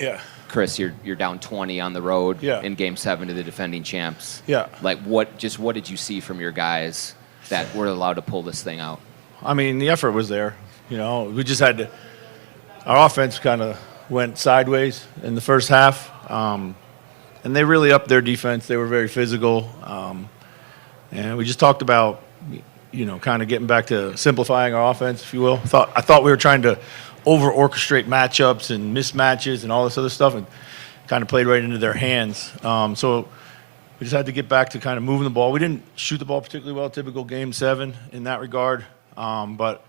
Yeah. Chris, you're down 20 on the road Yeah. in Game 7 to the defending champs. Yeah. Like, what did you see from your guys that were allowed to pull this thing out? I mean, the effort was there. You know, we just had to. Our offense kind of went sideways in the first half, and they really upped their defense. They were very physical, and we just talked about, you know, kind of getting back to simplifying our offense, if you will. I thought we were trying to over-orchestrate matchups and mismatches and all this other stuff, and kind of played right into their hands. So we just had to get back to kind of moving the ball. We didn't shoot the ball particularly well, typical Game 7 in that regard. But,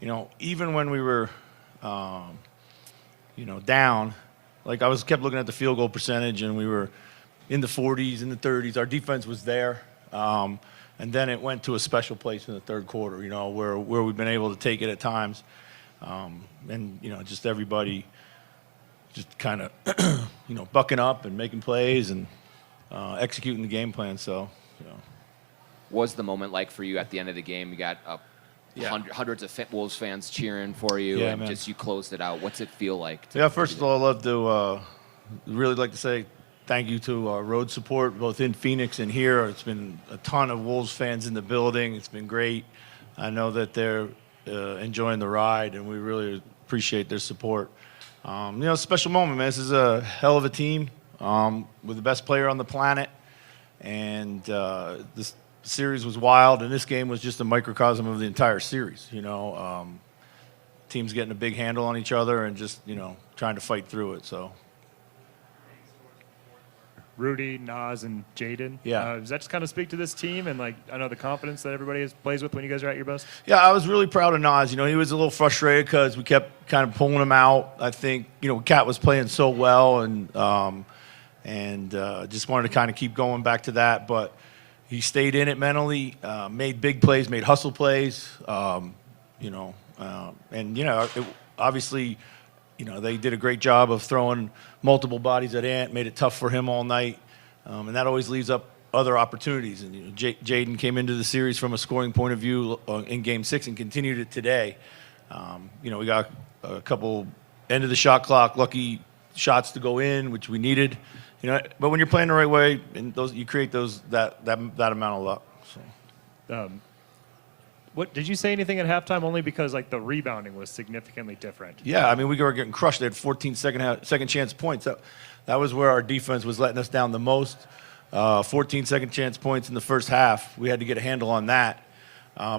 you know, even when we were, you know, down, like I kept looking at the field goal percentage, and we were in the 40s, in the 30s. Our defense was there. And then it went to a special place in the third quarter, you know, where we've been able to take it at times. And, you know, just everybody just kind of, you know, bucking up and making plays and executing the game plan. So, you know. Was the moment like for you at the end of the game? You got hundreds of Wolves fans cheering for you, and man. just you closed it out. What's it feel like? First of all, I'd love to really like to say thank you to our road support, both in Phoenix and here. It's been a ton of Wolves fans in the building. It's been great. I know that they're enjoying the ride, and we really appreciate their support. You know, special moment, man. This is a hell of a team with the best player on the planet, and this series was wild, and this game was just a microcosm of the entire series. You know, teams getting a big handle on each other and just, you know, trying to fight through it. So. Rudy, Nas, and Jaden. Yeah. Does that just kind of speak to this team and, like, I know the confidence that everybody plays with when you guys are at your best? Yeah, I was really proud of Nas. You know, he was a little frustrated because we kept kind of pulling him out. I think, you know, Cat was playing so well, and just wanted to kind of keep going back to that. But he stayed in it mentally, made big plays, made hustle plays, you know. And, you know, obviously, you know, they did a great job of throwing multiple bodies at Ant, made it tough for him all night. And that always leaves up other opportunities. And, you know, Jaden came into the series from a scoring point of view in Game 6 and continued it today. You know, we got a couple end of the shot clock lucky shots to go in, which we needed. You know, but when you're playing the right way, and you create that amount of luck. So. What did you say anything at halftime? Only because, like, the rebounding was significantly different. Yeah, I mean, we were getting crushed. They had 14 second chance points. That was where our defense was letting us down the most. 14 second chance points in the first half. We had to get a handle on that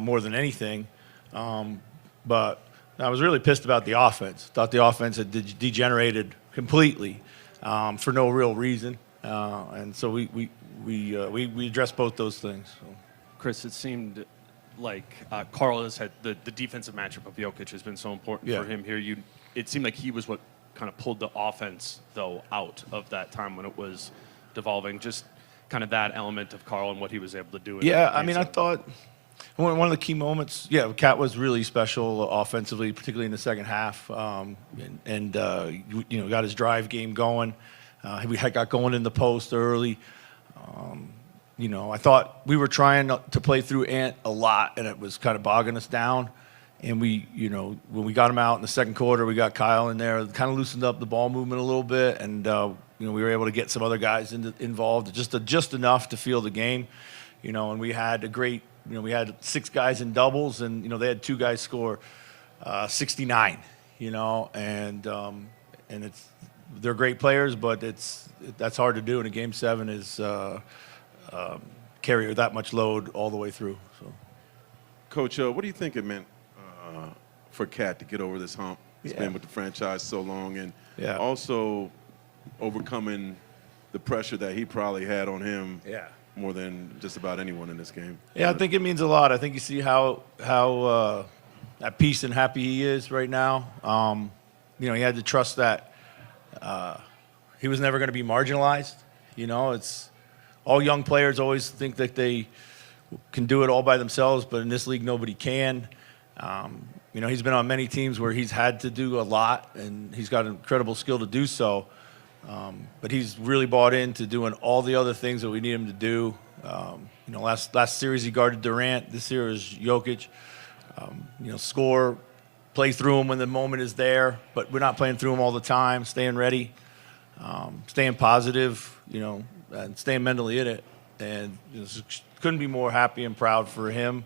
more than anything. But I was really pissed about the offense. Thought the offense had degenerated completely for no real reason. And so we addressed both those things. So. Chris, it seemed like Carl has had the defensive matchup of Jokic has been so important for him here. It seemed like he was what kind of pulled the offense, though, out of that time when it was devolving. Just kind of that element of Carl and what he was able to do. I mean, I thought one of the key moments, Cat was really special offensively, particularly in the second half, and you know, got his drive game going. We got going in the post early. You know, I thought we were trying to play through Ant a lot, and it was kind of bogging us down. And we, you know, when we got him out in the second quarter, we got Kyle in there, kind of loosened up the ball movement a little bit, and you know, we were able to get some other guys involved, just enough to feel the game. You know, and we had you know, we had 6 guys in doubles, and you know, they had 2 guys score 69. You know, and they're great players, but that's hard to do in a Game 7. Is carry that much load all the way through. So, Coach, what do you think it meant for Cat to get over this hump? He's been with the franchise so long, and also overcoming the pressure that he probably had on him more than just about anyone in this game. Yeah, I think it means a lot. I think you see how at peace and happy he is right now. You know, he had to trust that he was never going to be marginalized. You know, it's all young players always think that they can do it all by themselves, but in this league, nobody can. You know, he's been on many teams where he's had to do a lot, and he's got an incredible skill to do so. But he's really bought into doing all the other things that we need him to do. You know, last series he guarded Durant. This year is Jokic. You know, score, play through him when the moment is there, but we're not playing through him all the time, staying ready. staying positive, and staying mentally in it. And just couldn't be more happy and proud for him,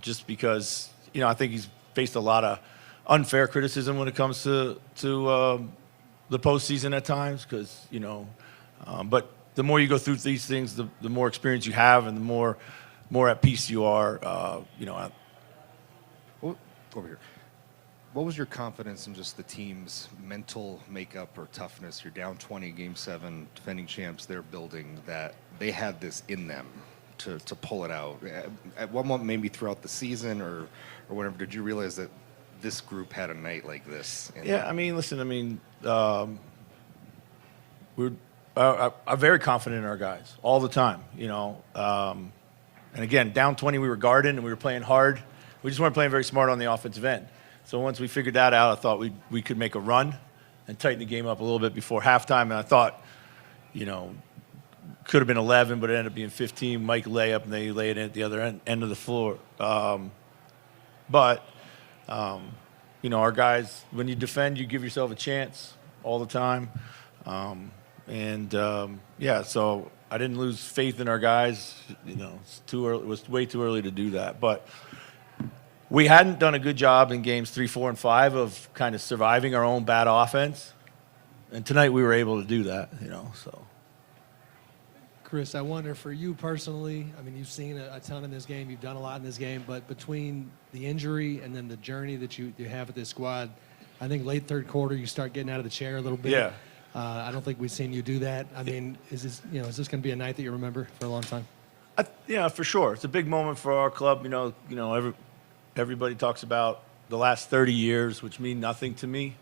just because, I think he's faced a lot of unfair criticism when it comes to the postseason at times, because, but the more you go through these things, the more experience you have and the more at peace you are, Over here. What was your confidence in just the team's mental makeup or toughness? You're down 20, Game 7, defending champs. They're building that. They had this in them to pull it out. At one moment, maybe throughout the season or whatever, did you realize that this group had a night like this? Yeah, listen, we're I'm very confident in our guys all the time, and again, down 20, we were guarding and we were playing hard. We just weren't playing very smart on the offensive end. So once we figured that out, I thought we could make a run and tighten the game up a little bit before halftime. And I thought, could have been 11, but it ended up being 15. Mike layup, and they lay it in at the other end of the floor. But our guys, when you defend, you give yourself a chance all the time. So I didn't lose faith in our guys. It's too early. It was way too early to do that. But we hadn't done a good job in games 3, 4, and 5 of kind of surviving our own bad offense. And tonight we were able to do that, so. Chris, I wonder for you personally, you've seen a ton in this game, you've done a lot in this game, but between the injury and then the journey that you have with this squad, I think late third quarter you start getting out of the chair a little bit. Yeah. I don't think we've seen you do that. Is this going to be a night that you remember for a long time? Yeah, for sure. It's a big moment for our club. Everybody talks about the last 30 years, which mean nothing to me.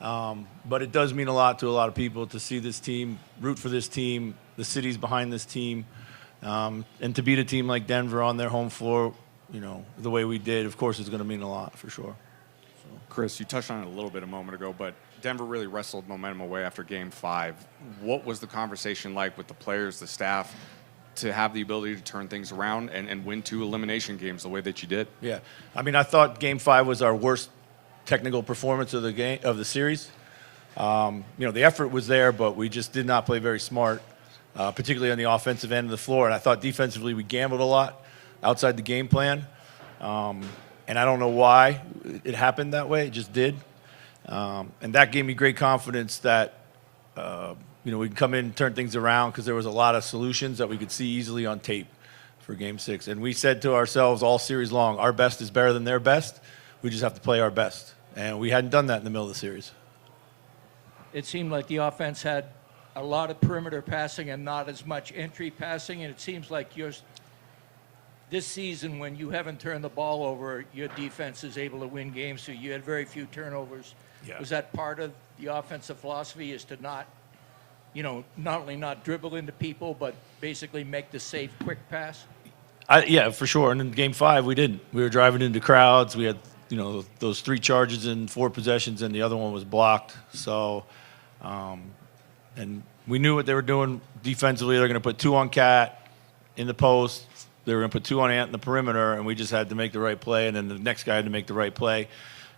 But it does mean a lot to a lot of people to see this team, root for this team, the city's behind this team, and to beat a team like Denver on their home floor, the way we did, of course, is going to mean a lot for sure. Chris, you touched on it a little bit a moment ago, but Denver really wrestled momentum away after Game 5. What was the conversation like with the players, the staff, to have the ability to turn things around and win 2 elimination games the way that you did? Yeah, I thought Game 5 was our worst technical performance of the series. The effort was there, but we just did not play very smart, particularly on the offensive end of the floor. And I thought defensively we gambled a lot outside the game plan. And I don't know why it happened that way. It just did. And that gave me great confidence that, we can come in and turn things around, because there was a lot of solutions that we could see easily on tape for Game 6. And we said to ourselves all series long, our best is better than their best. We just have to play our best. And we hadn't done that in the middle of the series. It seemed like the offense had a lot of perimeter passing and not as much entry passing. And it seems like this season, when you haven't turned the ball over, your defense is able to win games. So you had very few turnovers. Yeah. Was that part of the offensive philosophy, is to not only not dribble into people, but basically make the safe, quick pass? Yeah, for sure. And in Game 5, we didn't. We were driving into crowds. We had, those 3 charges in 4 possessions, and the other one was blocked. So, and we knew what they were doing defensively. They're going to put 2 on Cat in the post. They were going to put 2 on Ant in the perimeter, and we just had to make the right play, and then the next guy had to make the right play.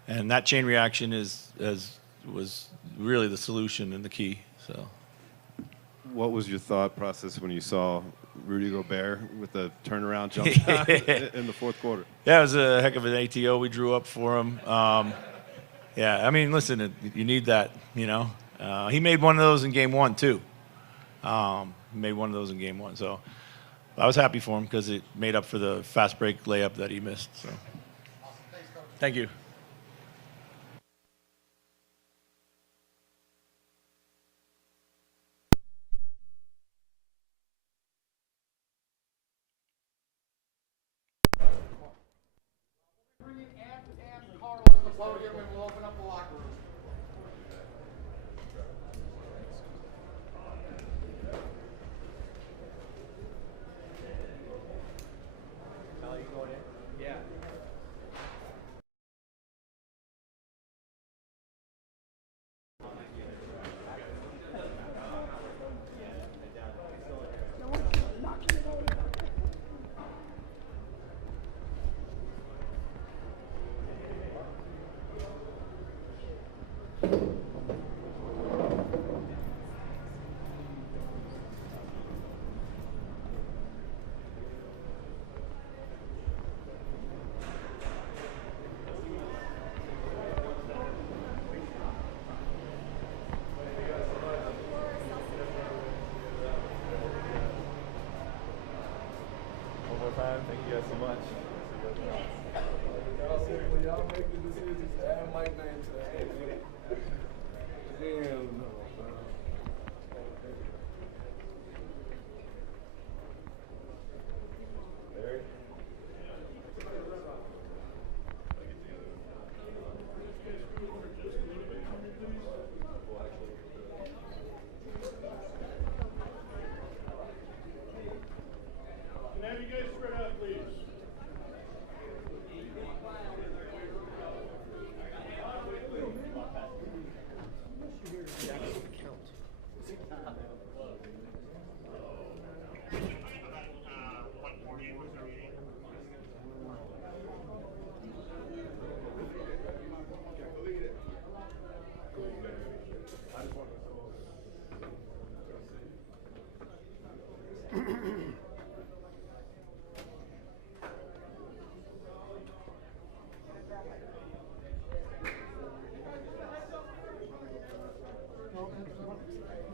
And that chain reaction was really the solution and the key. So. What was your thought process when you saw Rudy Gobert with the turnaround jump shot in the fourth quarter? Yeah, it was a heck of an ATO we drew up for him. Listen, you need that, He made one of those in Game 1, too. He made one of those in Game 1. So I was happy for him, because it made up for the fast break layup that he missed. So. Thank you. time. Thank you guys so much. When y'all make the decisions to add Mike name to that, hell no. Larry? Can I have you guys spread out, please?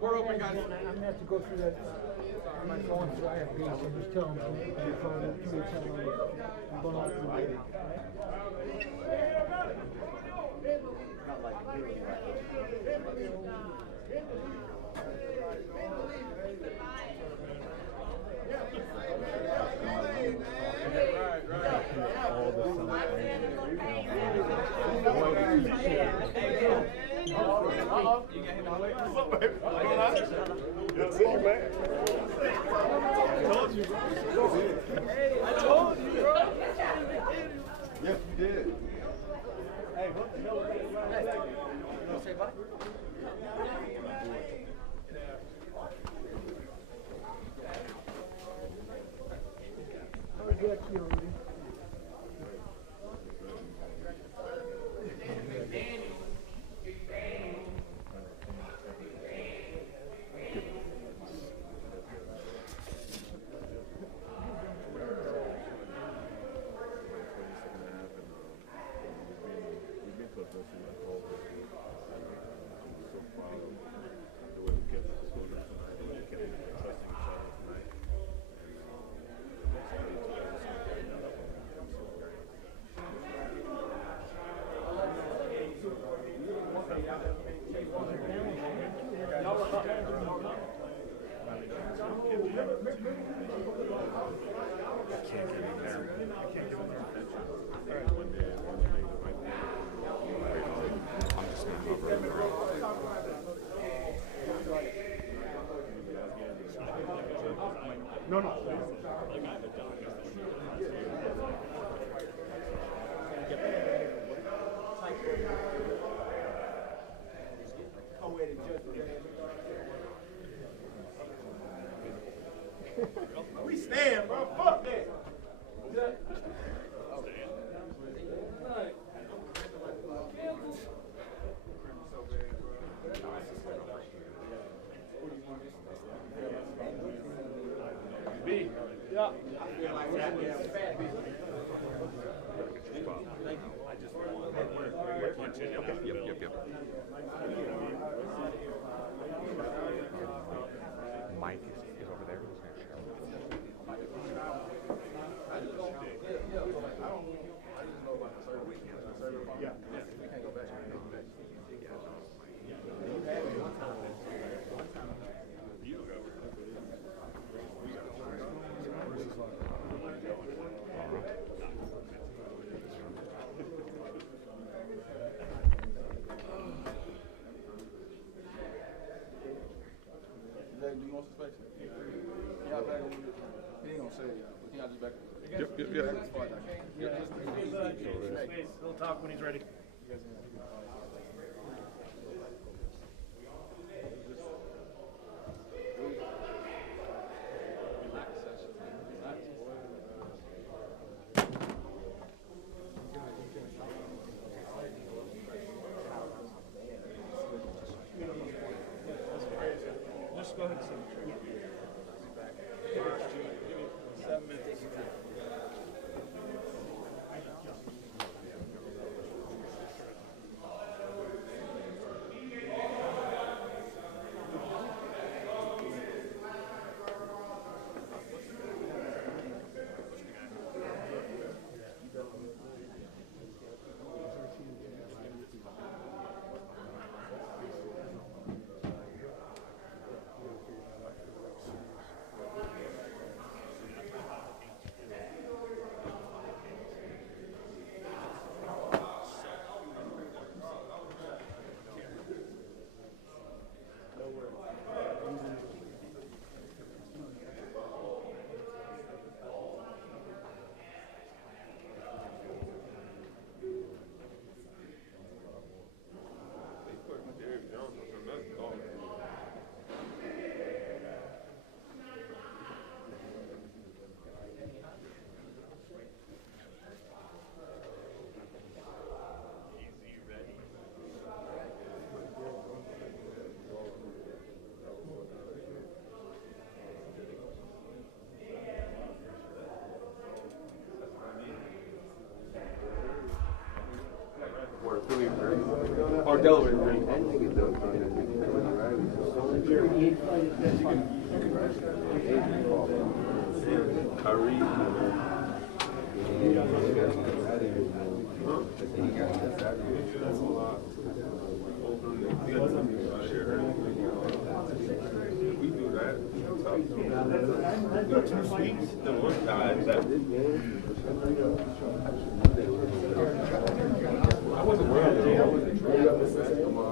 We're open, guys. I'm going to have to go through that on my phone, so I have games. So just tell them on your phone. I'm going out through the Not like That's it, man. I told you, bro. I told you, bro. Yes, you did. Hey, what the hell was that? You want to say bye? How was that, Rudy? No, no. We stand, bro. Fuck that. B. Yeah. Mike is over there. Who's going to share with us? Do you want some space? Yeah, back on. He ain't gonna say it. But y'all just back. Space. He'll talk when he's ready. Just go ahead and sit. 7 minutes.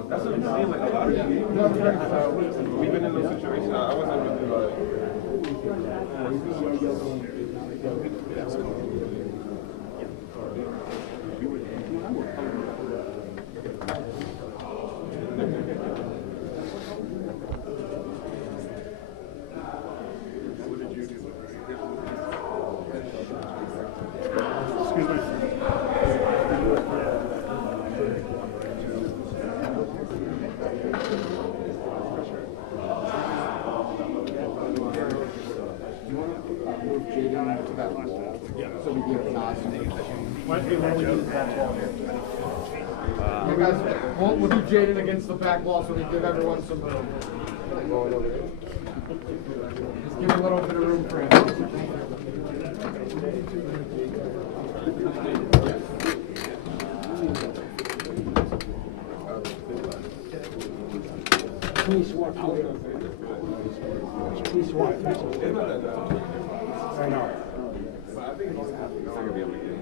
That's what I'm saying. Like a lot of people, we've been in those situations. I wasn't We'll do Jaden against the back wall so we give everyone some room. Just give a little bit of room for him. Please walk through. Please walk through. I know. I think it's not going to be able to get it.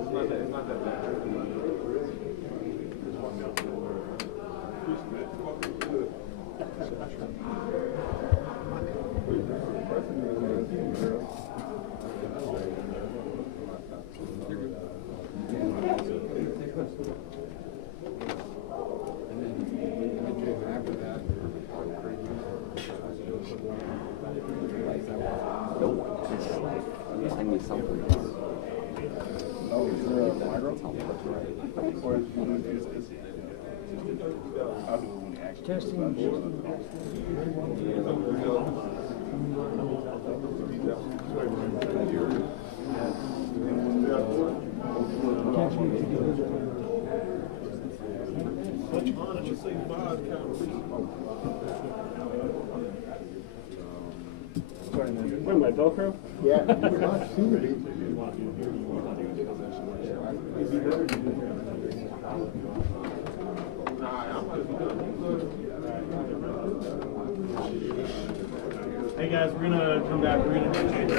It's not that bad. I need something. What am I, Velcro? Yeah. Hey guys, we're gonna come back. We're gonna do change.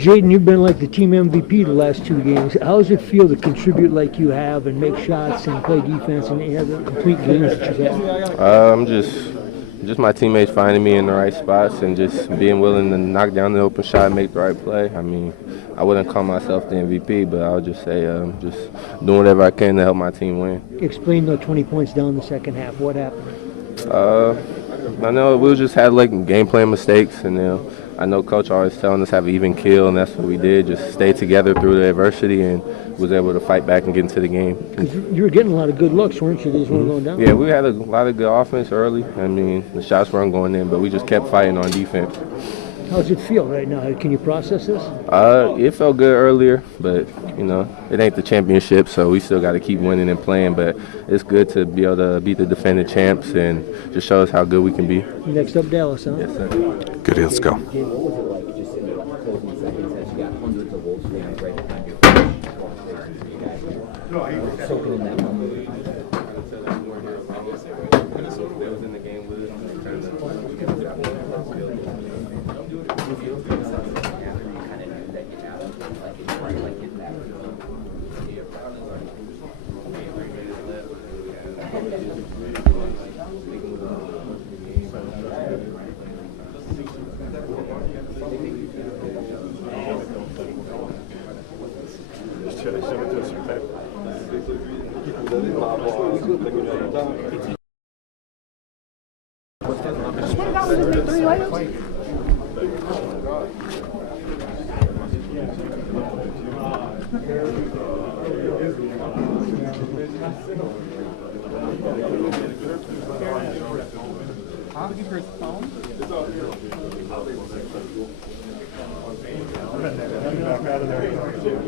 Jaden, you've been like the team MVP the last 2 games. How does it feel to contribute like you have and make shots and play defense and have the complete games that you've had? I'm just my teammates finding me in the right spots and just being willing to knock down the open shot and make the right play. I mean, I wouldn't call myself the MVP, but I would just say just doing whatever I can to help my team win. Explain the 20 points down in the second half. What happened? I know we just had like game plan mistakes, and I know Coach always telling us have an even keel, and that's what we did. Just stay together through the adversity, and was able to fight back and get into the game. You were getting a lot of good looks, weren't you? These weren't going down. Yeah, we had a lot of good offense early. I mean, the shots weren't going in, but we just kept fighting on defense. How does it feel right now? Can you process this? It felt good earlier, but it ain't the championship, so we still got to keep winning and playing. But it's good to be able to beat the defending champs and just show us how good we can be. Next up, Dallas, huh? Yes, sir. Good, let's go. What was it like just in the closing seconds as you got hundreds of Wolves fans right behind you? Soaking in that moment. Minnesota, they was in the game with us.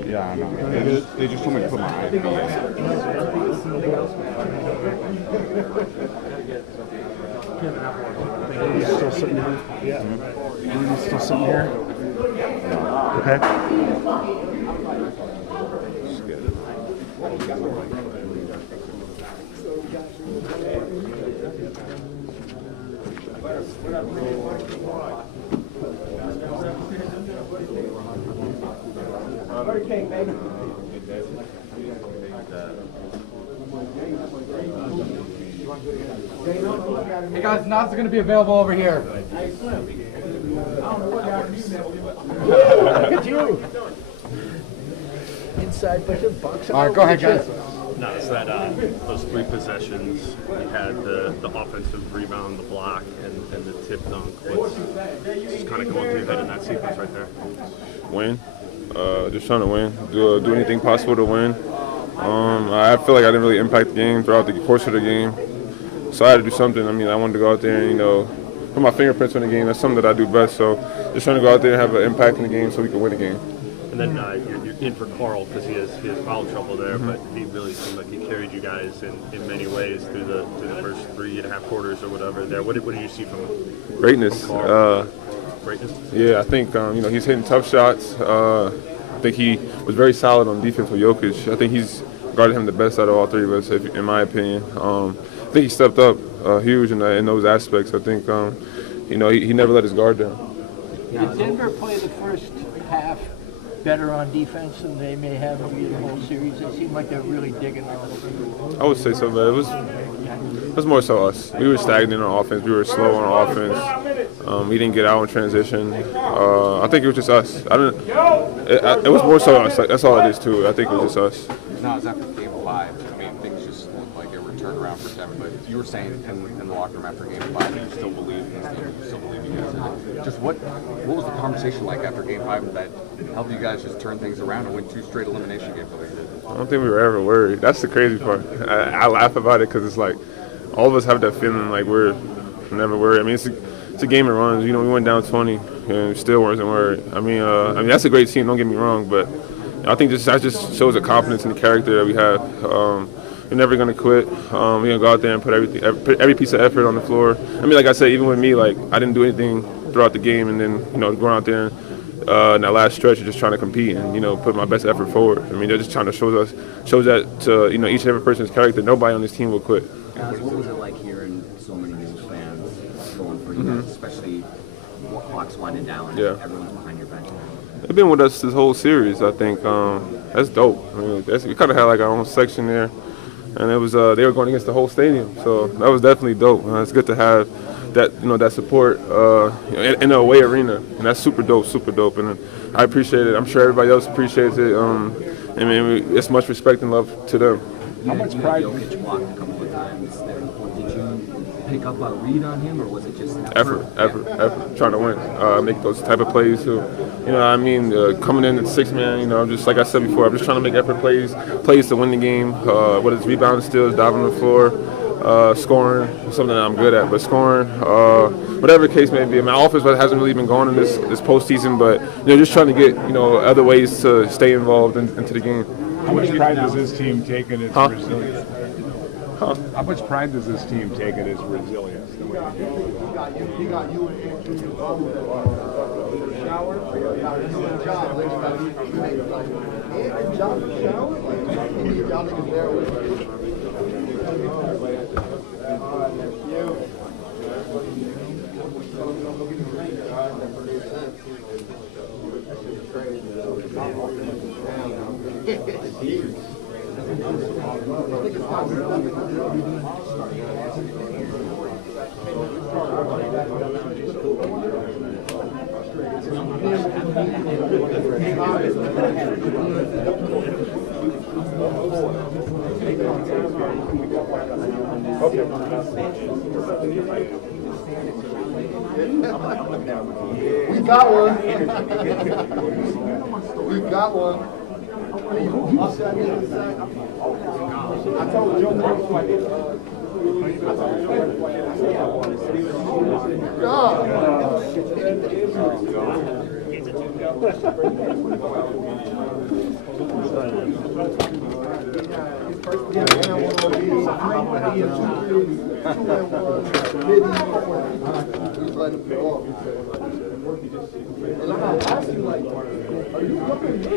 Yeah, I know. They just told me to put my IV in. Rudy's still sitting here? Yeah. Rudy's still sitting here? Okay. Hey guys, knobs are going to be available over here. Look at you. Inside pushing bucks. All right, go ahead, guys. No, it's that those 3 possessions, you had the offensive rebound, the block, and the tip dunk. What's just kind of going through your head in that sequence right there? Win. Just trying to win. Do anything possible to win. I feel like I didn't really impact the game throughout the course of the game. So I had to do something. I mean, I wanted to go out there and, you know, put my fingerprints on the game. That's something that I do best. So just trying to go out there and have an impact in the game so we can win the game. And then you're in for Carl because he has foul trouble there, but he really seemed like he carried you guys in many ways through the first 3.5 quarters or whatever there. What did you see from Greatness. From Carl? Greatness? Yeah, I think, you know, he's hitting tough shots. I think he was very solid on defense with Jokic. I think he's guarded him the best out of all 3 of us, in my opinion. I think he stepped up huge in those aspects. I think, you know, he never let his guard down. Did Denver play the first half better on defense than they may have in the whole series? It seemed like they're really digging on it. I would say so, but it was more so us. We were stagnant on offense. We were slow on offense. We didn't get out in transition. I think it was just us. It was more so us. That's all it is too. I think it was just us. No, it's after game 5. I mean, things just looked like they were turned around for Denver. But you were saying in the locker room after game 5, you still believe in this team. You still believe you guys. Just what was the conversation like after game 5 that helped you guys just turn things around and win 2 straight elimination games? I don't think we were ever worried. That's the crazy part. I laugh about it because it's like all of us have that feeling like we're never worried. I mean, it's a game of runs. You know, we went down 20 and we still wasn't worried. I mean, that's a great team. Don't get me wrong, but I think that just shows the confidence in the character that we have. We're never gonna quit. We're gonna go out there and put every piece of effort on the floor. I mean, like I said, even with me, like I didn't do anything throughout the game, and then going out there in that last stretch, just trying to compete and put my best effort forward. I mean, they're just trying to shows that to each and every person's character. Nobody on this team will quit. Guys, what was it like hearing so many Wolves fans going for you guys, especially what clock's winding down and everyone's behind your bench? They've been with us this whole series. I think that's dope. I mean, we kind of had like our own section there, and it was they were going against the whole stadium, so that was definitely dope. It's good to have that that support in an away arena, and that's super dope, and I appreciate it. I'm sure everybody else appreciates it. I mean, it's much respect and love to them. How much pride? Jokic walked a couple of times there. Did you pick up a read on him, or was it just effort? Trying to win, make those type of plays. So, I mean, coming in at 6-man, I'm just like I said before. I'm just trying to make effort plays to win the game. Whether it's rebounding, steals, diving on the floor, scoring, something that I'm good at. But scoring, whatever the case may be. My offense hasn't really been going in this postseason, but just trying to get other ways to stay involved into the game. How much pride does this team take in its resilience? How much pride does this team take in its resilience? We got one. We got one. I told Joe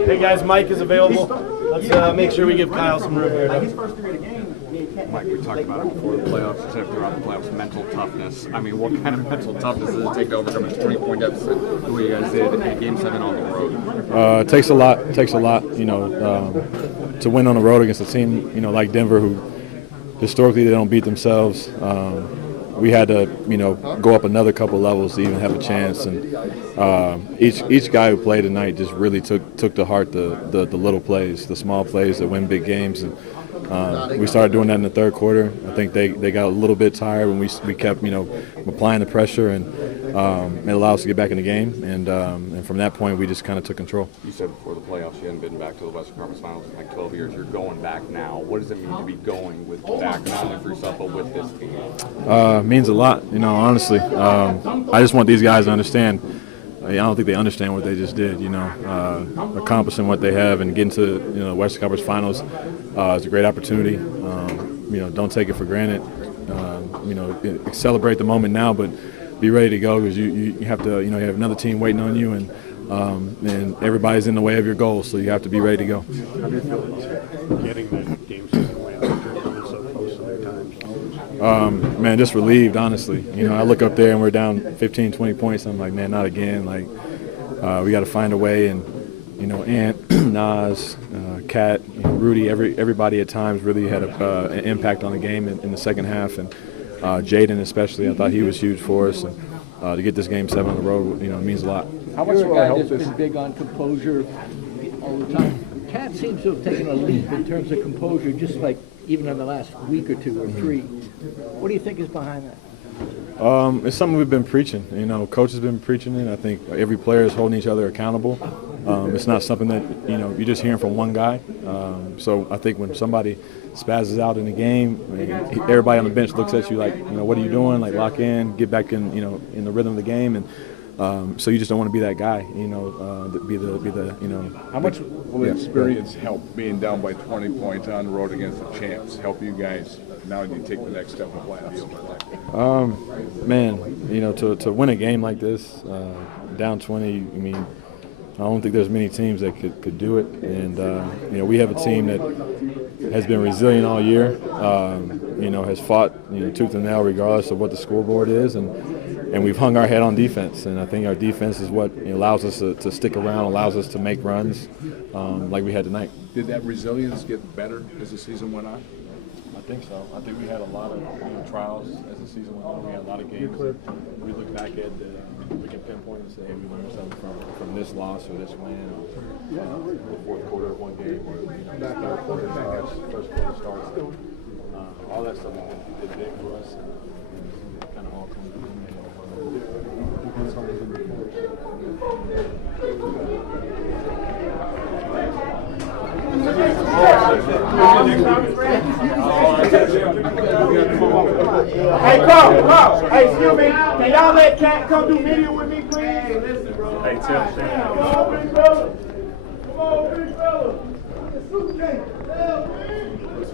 Hey guys, Mike is available. Let's make sure we give Kyle some room here. Mike, we talked about it before the playoffs, except throughout the playoffs, mental toughness. I mean, what kind of mental toughness does it take to overcome a 20-point deficit the way you guys did in Game 7 on the road? It takes a lot. It takes a lot, to win on the road against a team, like Denver, who historically they don't beat themselves. We had to, go up another couple levels to even have a chance. And each guy who played tonight just really took to heart the little plays, the small plays that win big games. And we started doing that in the third quarter. I think they got a little bit tired when we kept, applying the pressure, and it allowed us to get back in the game. And from that point, we just kind of took control. You said before the playoffs you hadn't been back to the Western Conference Finals in like 12 years. You're going back now. What does it mean to be going back not only for yourself but with this team? Means a lot, honestly. I just want these guys to understand. I don't think they understand what they just did, accomplishing what they have and getting to, the Western Conference Finals is a great opportunity. Don't take it for granted. Celebrate the moment now, but be ready to go, because you have to, you have another team waiting on you, and everybody's in the way of your goals, so you have to be ready to go. How do you feel getting that Game 7 win after being so close to their times? Man, just relieved, honestly. I look up there and we're down 15, 20 points. I'm like, man, not again. Like, we got to find a way. And, Ant, Nas, Kat, Rudy, everybody at times really had an impact on the game in the second half. And Jaden especially, I thought he was huge for us. And to get this Game 7 on the road, it means a lot. How much will it help? You're a guy that's been big on composure all the time. Kat seems to have taken a leap in terms of composure, just like even in the last week or two or three. What do you think is behind that? It's something we've been preaching. Coach has been preaching it. I think every player is holding each other accountable. It's not something that, you're just hearing from one guy. So I think when somebody spazzes out in the game, everybody on the bench looks at you like, what are you doing? Like, lock in, get back in, in the rhythm of the game. And so you just don't want to be that guy, be the. How much will the experience help, being down by 20 points on the road against the champs, help you guys now you take the next step in the playoffs? Man, to win a game like this, down 20, I don't think there's many teams that could do it. And, we have a team that has been resilient all year, has fought, tooth and nail regardless of what the scoreboard is. And we've hung our head on defense. And I think our defense is what allows us to stick around, allows us to make runs like we had tonight. Did that resilience get better as the season went on? I think so. I think we had a lot of trials as the season went on. We had a lot of games. We look back at we can pinpoint and say, hey, we learned something from this loss or this win, or the fourth quarter of one game, or the third quarter starts, first quarter starts. All that stuff did big for us. And it kind of all comes together. Hey, Carl. Hey, excuse me. Can y'all let Kat come do video with me, please? Hey, Tim. Come on, big fella. Come on, big fella. It's okay. It's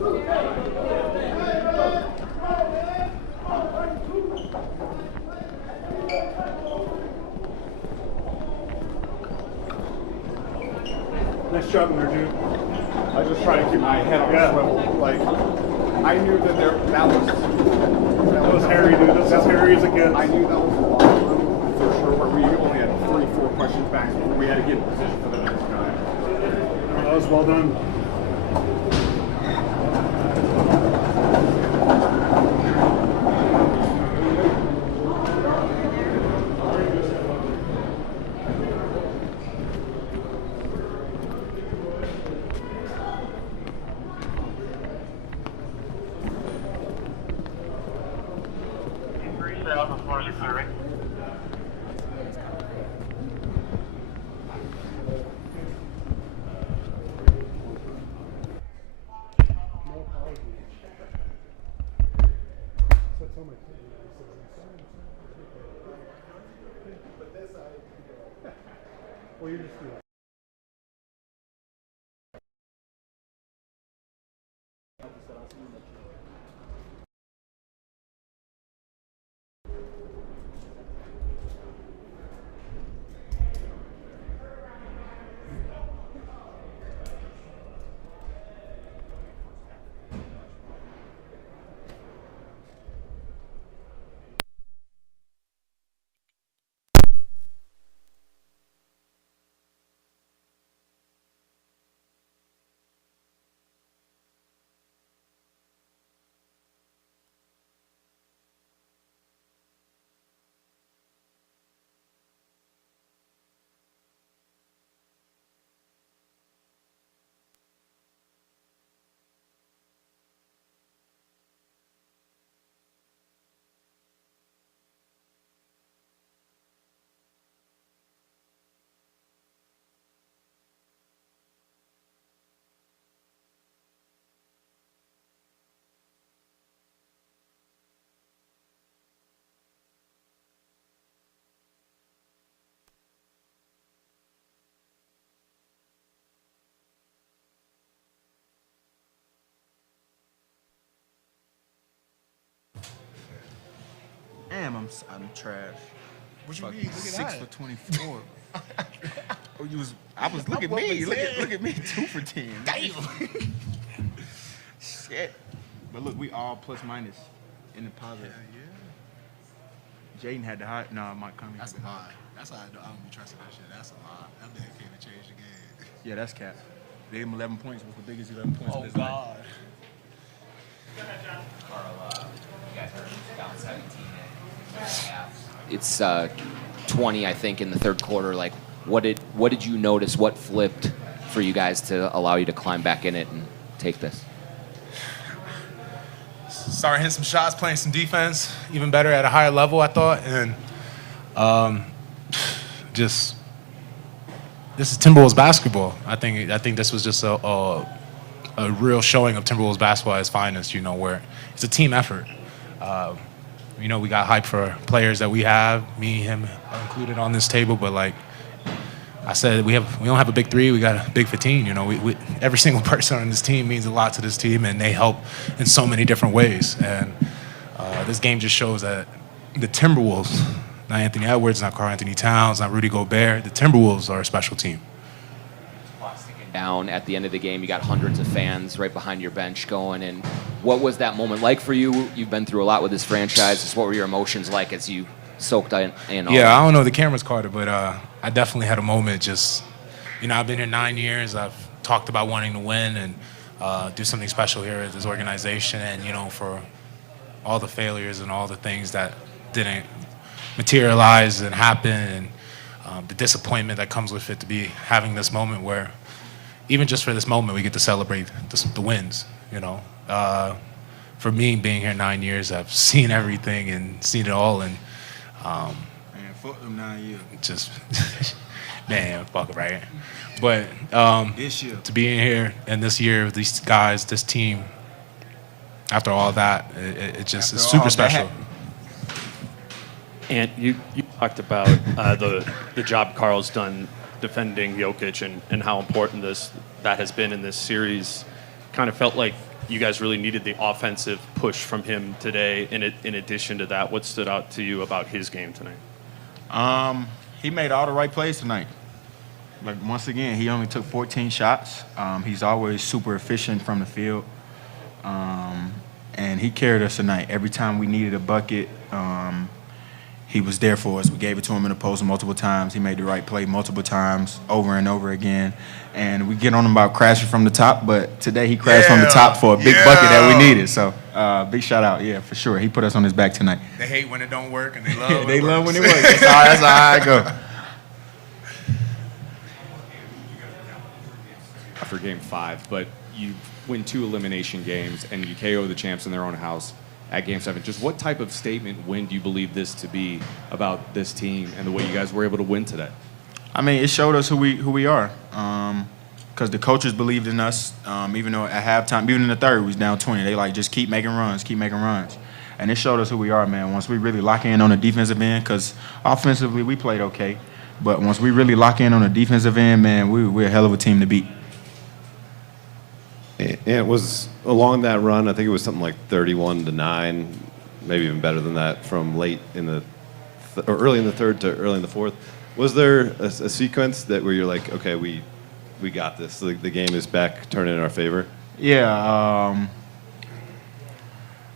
Nice job in there, dude. I was just trying to keep my head on the swivel. Like, I knew that that was hairy, dude. That's as hairy as it gets. I knew that was a lot of room for sure, where we only had 3-4 questions back before we had to get in position for the next guy. That was well done. Damn, I'm trash. What you Fuck, mean? Look at 6 that. for 24. Oh, I was look at me. Look at me. 2 for 10. Damn. Shit. But look, we all plus minus in the positive. Jaden had the hot. No, Mike Conley. That's a lie. That's how I don't be trusting that shit. That's a lie. That man came and changed the game. Yeah, that's cap. They gave him 11 points. Was the biggest 11 points of his God. life. Carl, you guys are down 17 at half. It's 20, I think, in the third quarter. Like, what did you notice? What flipped for you guys to allow you to climb back in it and take this? Started hitting some shots, playing some defense, even better at a higher level, I thought. And just this is Timberwolves basketball. I think this was just a real showing of Timberwolves basketball at its finest. You know, where it's a team effort. You know, we got hype for players that we have, me, him included on this table, but like I said, we don't have a big 3, we got a big 15. You know, we every single person on this team means a lot to this team, and they help in so many different ways. And this game just shows that the Timberwolves, not Anthony Edwards, not Karl Anthony Towns, not Rudy Gobert, the Timberwolves are a special team. Down at the end of the game, you got hundreds of fans right behind your bench going. And what was that moment like for you? You've been through a lot with this franchise. Just what were your emotions like as you soaked in all Yeah, that? I don't know, the cameras caught it, but I definitely had a moment. Just, you know, I've been here 9 years. I've talked about wanting to win and do something special here at this organization. And, you know, for all the failures and all the things that didn't materialize and happen, and the disappointment that comes with it, to be having this moment where even just for this moment, we get to celebrate the wins, you know. For me, being here 9 years, I've seen everything and seen it all. And Man, fuck them 9 years. just, man, fuck it, right? But This year. to be in here and this year with these guys, this team, after all that, it just is super special. And you talked about the job Carl's done defending Jokic and how important that has been in this series. Kind of felt like you guys really needed the offensive push from him today. In addition to that, what stood out to you about his game tonight? He made all the right plays tonight. Like, once again, he only took 14 shots. He's always super efficient from the field. And he carried us tonight. Every time we needed a bucket, he was there for us. We gave it to him in the post multiple times. He made the right play multiple times, over and over again. And we get on him about crashing from the top, but today he crashed from the top for a big bucket that we needed. So big shout out, yeah, for sure. He put us on his back tonight. They hate when it don't work, and they love when They it love works. when it works. That's how I go. After game 5, but you win 2 elimination games and you KO the champs in their own house at game 7. Just what type of statement win do you believe this to be about this team and the way you guys were able to win today? I mean, it showed us who we are, because the coaches believed in us. Even though at halftime, even in the third, we was down 20. They like, just keep making runs, and it showed us who we are, man. Once we really lock in on the defensive end, because offensively we played okay, But once we really lock in on the defensive end, man, we're a hell of a team to beat. And it was along that run, I think it was something like 31-9, maybe even better than that, from late in the or early in the third to early in the fourth. Was there a sequence that where you're like, okay, we got this, the game is back, turning in our favor? Yeah,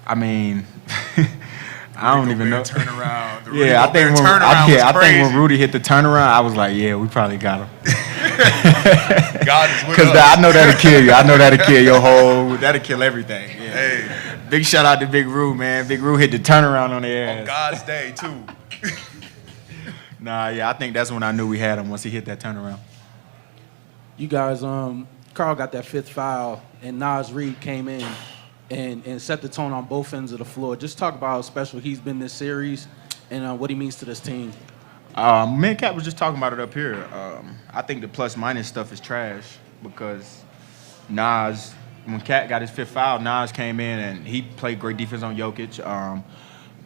I mean, I don't even know. Turnaround. Yeah, I think when Rudy hit the turnaround, I was like, yeah, we probably got him. God is with Because us. I know that'll kill you. I know that'll kill your whole. That'll kill everything. Yeah. Hey. Big shout out to Big Roo, man. Big Roo hit the turnaround on their ass. On God's day, too. Nah, yeah, I think that's when I knew we had him, once he hit that turnaround. You guys, Carl got that 5th foul, and Naz Reid came in and set the tone on both ends of the floor. Just talk about how special he's been this series and what he means to this team. Me and Cat was just talking about it up here. I think the plus-minus stuff is trash because Nas, when Cat got his 5th foul, Nas came in and he played great defense on Jokic.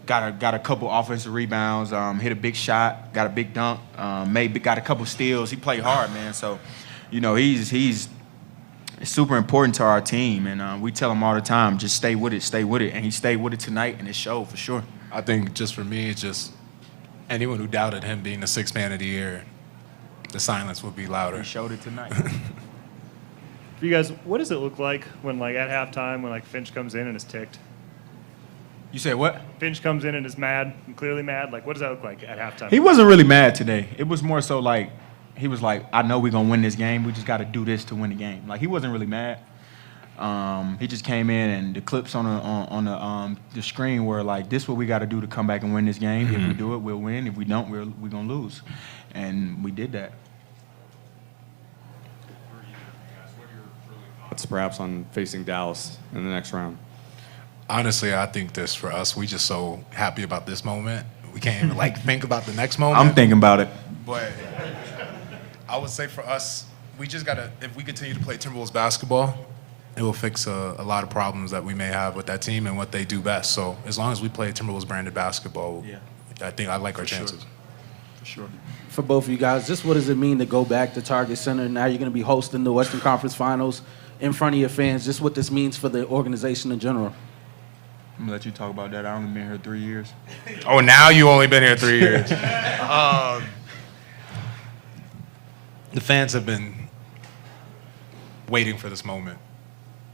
Got a couple offensive rebounds, hit a big shot, got a big dunk, got a couple steals. He played hard, man. So, you know, he's super important to our team, and we tell him all the time, just stay with it, and he stayed with it tonight, and it showed for sure. I think just for me, it's just anyone who doubted him being the 6th man of the year, the silence would be louder. He showed it tonight. For you guys, what does it look like when, like, at halftime, when, like, Finch comes in and is ticked? You said what? Finch comes in and is mad, and clearly mad. Like, what does that look like at halftime? He wasn't really mad today. It was more so like, he was like, I know we're going to win this game. We just got to do this to win the game. Like, he wasn't really mad. He just came in, and the clips on the screen were like, this is what we got to do to come back and win this game. Mm-hmm. If we do it, we'll win. If we don't, we're going to lose. And we did that. What's perhaps on facing Dallas in the next round? Honestly, I think this for us, we just so happy about this moment. We can't even like think about the next moment. I'm thinking about it. But I would say for us, we just gotta, if we continue to play Timberwolves basketball, it will fix a lot of problems that we may have with that team and what they do best. So as long as we play Timberwolves branded basketball, I think I like our chances. For sure. For both of you guys, just what does it mean to go back to Target Center? Now you're going to be hosting the Western Conference Finals in front of your fans. Just what this means for the organization in general. I'm gonna let you talk about that. I only been here 3 years. Oh, now you only been here 3 years. The fans have been waiting for this moment,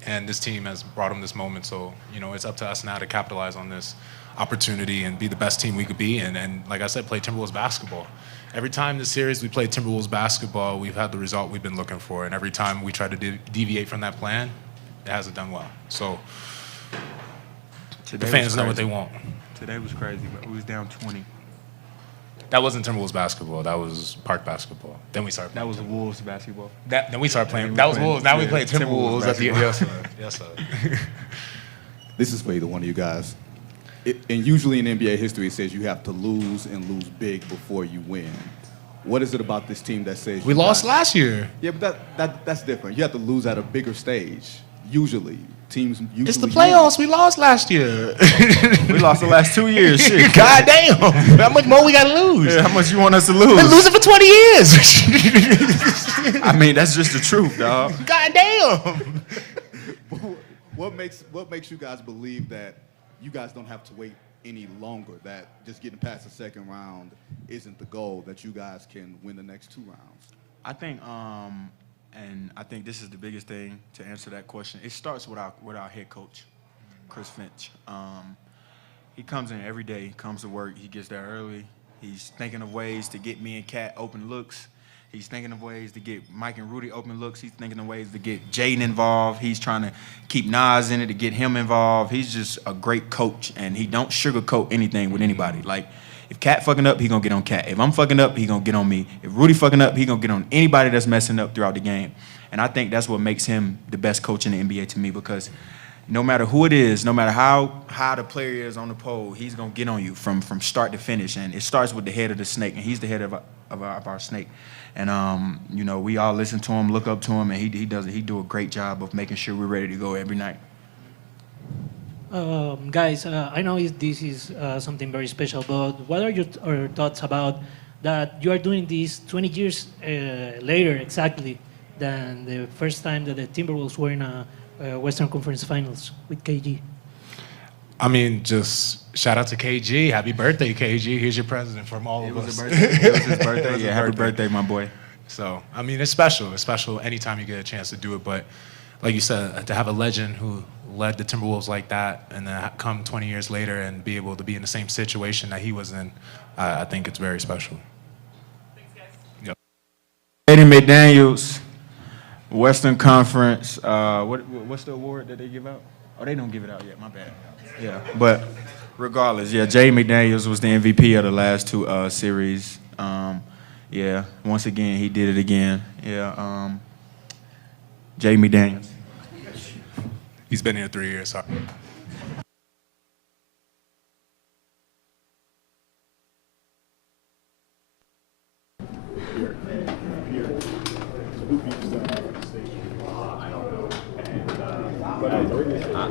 and this team has brought them this moment. So, you know, it's up to us now to capitalize on this opportunity and be the best team we could be, and like I said, play Timberwolves basketball. Every time this series we played Timberwolves basketball, we've had the result we've been looking for, and every time we try to deviate from that plan, it hasn't done well. So the fans know what they want. Today was crazy, but we was down 20. That wasn't Timberwolves basketball. That was Park basketball. Then we started playing. That was the Wolves basketball. Then we started playing. That was Wolves. Now we play Timberwolves at the end. Yes, sir. Yes, sir. This is for either one of you guys. And usually in NBA history, it says you have to lose and lose big before you win. What is it about this team that says We lost last year. Yeah, but that's different. You have to lose at a bigger stage. Usually, teams usually. It's the playoffs. We lost last year. We lost the last 2 years. Shit. God damn. How much more we got to lose? Yeah, how much you want us to lose? Been losing for 20 years. I mean, that's just the truth, dog. God damn. What makes you guys believe that you guys don't have to wait any longer, that just getting past the second round isn't the goal, that you guys can win the next 2 rounds? I think, and I think this is the biggest thing to answer that question. It starts with our head coach, Chris Finch. He comes in every day, comes to work, he gets there early. He's thinking of ways to get me and Kat open looks. He's thinking of ways to get Mike and Rudy open looks. He's thinking of ways to get Jaden involved. He's trying to keep Nas in it to get him involved. He's just a great coach, and he don't sugarcoat anything with anybody. Like, if Kat fucking up, he gonna get on Kat. If I'm fucking up, he gonna get on me. If Rudy fucking up, he gonna get on anybody that's messing up throughout the game. And I think that's what makes him the best coach in the NBA to me, because no matter who it is, no matter how high the player is on the pole, he's gonna get on you from start to finish. And it starts with the head of the snake, and he's the head of our snake. And you know, we all listen to him, look up to him, and he do a great job of making sure we're ready to go every night. Guys, I know this is something very special, but what are your thoughts about that you are doing this 20 years later exactly than the first time that the Timberwolves were in a Western Conference Finals with KG? I mean, just shout out to KG. Happy birthday, KG. Here's your present from all of us. It was his birthday. Yeah, happy birthday, my boy. So, I mean, it's special. It's special anytime you get a chance to do it. But like you said, to have a legend who led the Timberwolves like that and then come 20 years later and be able to be in the same situation that he was in, I think it's very special. Thanks, guys. Yep. Eddie McDaniels, Western Conference. What's the award that they give out? Oh, they don't give it out yet. My bad. Yeah, but regardless, yeah, Jay McDaniels was the MVP of the last two series. Yeah, once again, he did it again. Yeah, Jay McDaniels. He's been here 3 years. Sorry. I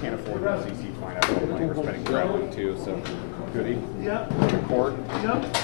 can't afford the CC fine. We're spending traveling too, so. Goody? Yep. Report? Yep.